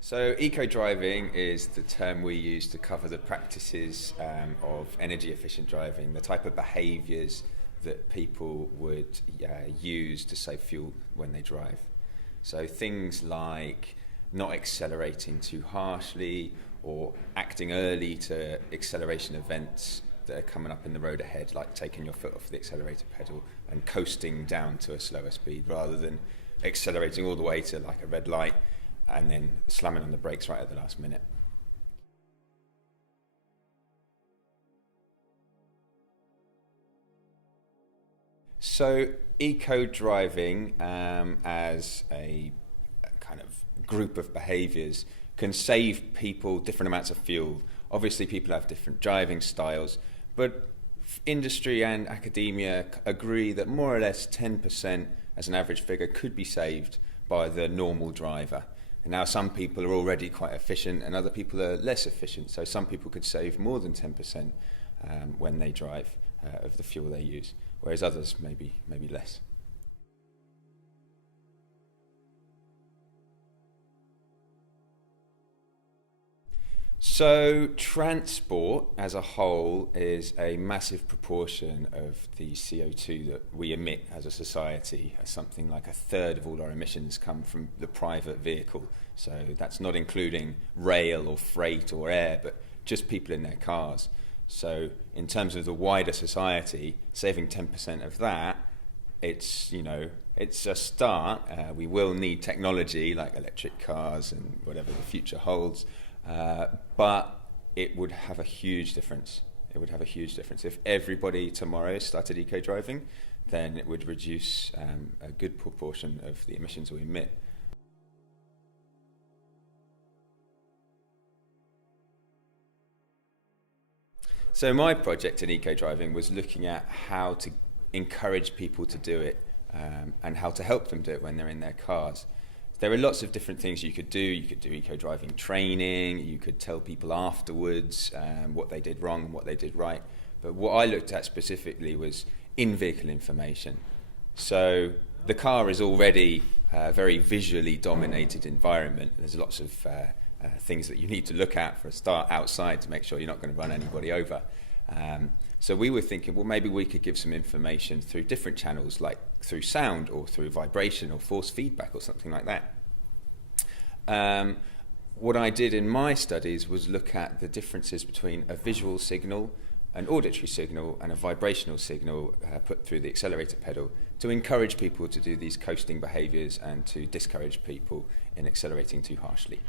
So, eco-driving is the term we use to cover the practices of energy-efficient driving, the type of behaviours that people would use to save fuel when they drive. So, things like not accelerating too harshly or acting early to acceleration events that are coming up in the road ahead, like taking your foot off the accelerator pedal and coasting down to a slower speed rather than accelerating all the way to like a red light and then slamming on the brakes right at the last minute. So eco-driving as a kind of group of behaviours can save people different amounts of fuel. Obviously people have different driving styles, but industry and academia agree that more or less 10% as an average figure could be saved by the normal driver. And now some people are already quite efficient and other people are less efficient. So some people could save more than 10% when they drive of the fuel they use, whereas others maybe less. So transport as a whole is a massive proportion of the CO2 that we emit as a society. Something like a third of all our emissions come from the private vehicle. So that's not including rail or freight or air, but just people in their cars. So in terms of the wider society, saving 10% of that, it's a start. We will need technology like electric cars and whatever the future holds. But it would have a huge difference. It would have a huge difference. If everybody tomorrow started eco-driving, then it would reduce a good proportion of the emissions we emit. So my project in eco-driving was looking at how to encourage people to do it and how to help them do it when they're in their cars. There are lots of different things you could do. You could do eco-driving training, you could tell people afterwards what they did wrong and what they did right. But what I looked at specifically was in-vehicle information. So the car is already a very visually dominated environment. There's lots of things that you need to look at for a start outside to make sure you're not going to run anybody over. So we were thinking, well, maybe we could give some information through different channels, like through sound or through vibration or force feedback or something like that. What I did in my studies was look at the differences between a visual signal, an auditory signal, and a vibrational signal put through the accelerator pedal to encourage people to do these coasting behaviours and to discourage people in accelerating too harshly.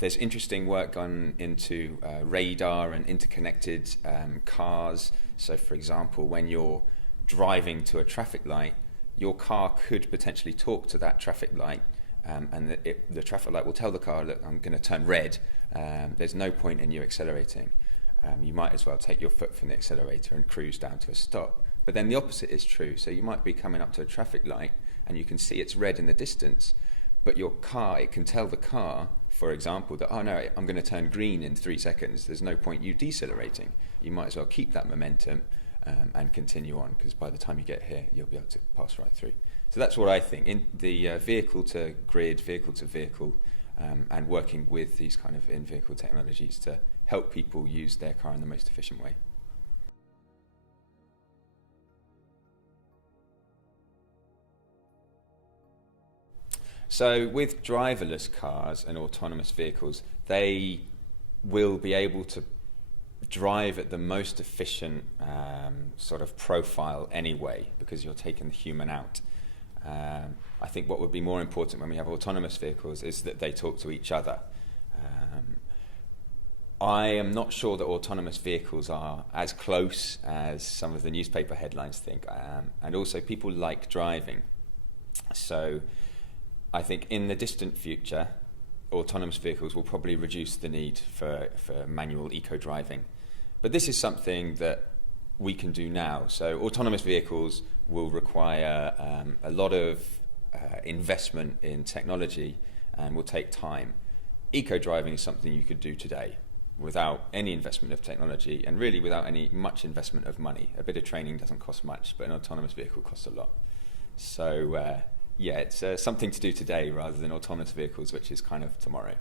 There's interesting work gone into radar and interconnected cars. So for example, when you're driving to a traffic light, your car could potentially talk to that traffic light and the traffic light will tell the car, look, I'm going to turn red. There's no point in you accelerating. You might as well take your foot from the accelerator and cruise down to a stop. But then the opposite is true. So you might be coming up to a traffic light and you can see it's red in the distance, but your car, it can tell the car, for example, that, oh no, I'm going to turn green in 3 seconds. There's no point you decelerating. You might as well keep that momentum and continue on, because by the time you get here, you'll be able to pass right through. So that's what I think. In the vehicle to grid, vehicle to vehicle, and working with these kind of in-vehicle technologies to help people use their car in the most efficient way. So with driverless cars and autonomous vehicles, they will be able to drive at the most efficient sort of profile anyway, because you're taking the human out. I think what would be more important when we have autonomous vehicles is that they talk to each other. I am not sure that autonomous vehicles are as close as some of the newspaper headlines think, and also people like driving. So I think in the distant future, autonomous vehicles will probably reduce the need for manual eco-driving. But this is something that we can do now. So autonomous vehicles will require a lot of investment in technology and will take time. Eco-driving is something you could do today. without any investment of technology and really without any much investment of money. A bit of training doesn't cost much, but an autonomous vehicle costs a lot. So yeah, it's something to do today rather than autonomous vehicles, which is kind of tomorrow.